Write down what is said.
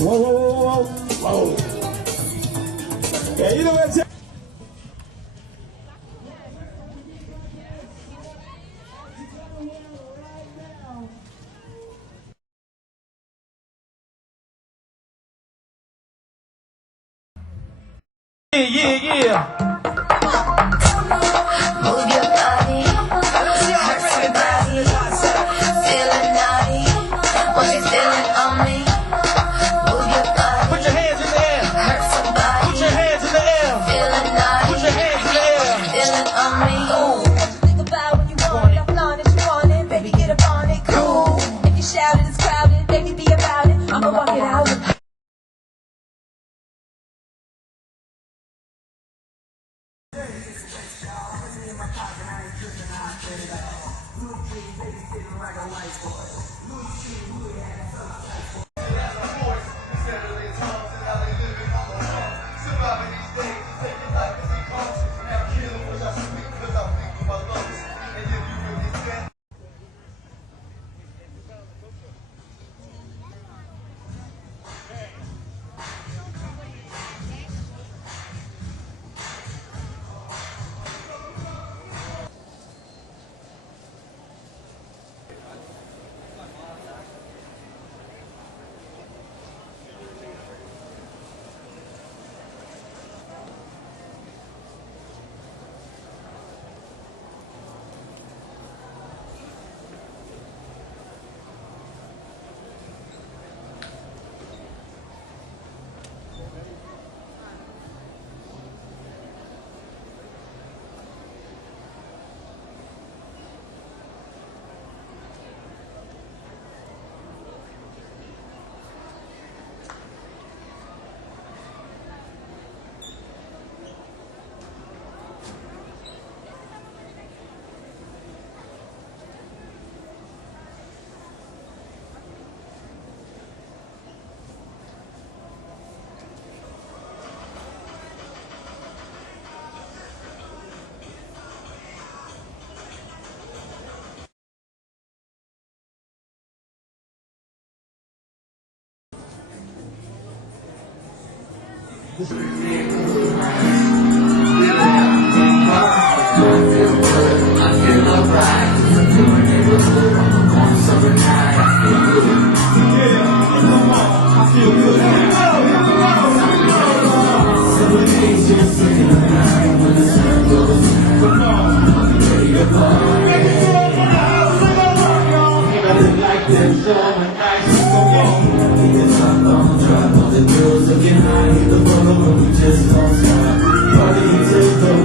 Whoa, whoa, whoa, whoa, whoa. Yeah, you know what? Yeah. Move your body, hurt somebody, feeling naughty, what you feeling on me? Move your body, Put your hands in the air. hurt somebody, Put your hands in the air. feeling naughty, Put your hands in the air. feeling on me. Think about when you want it, I'm flaunt it, you want it, baby get up on it, cool. If you shout it, it's crowded, baby be about it, I'ma walk it out. Just don't stop. Party till the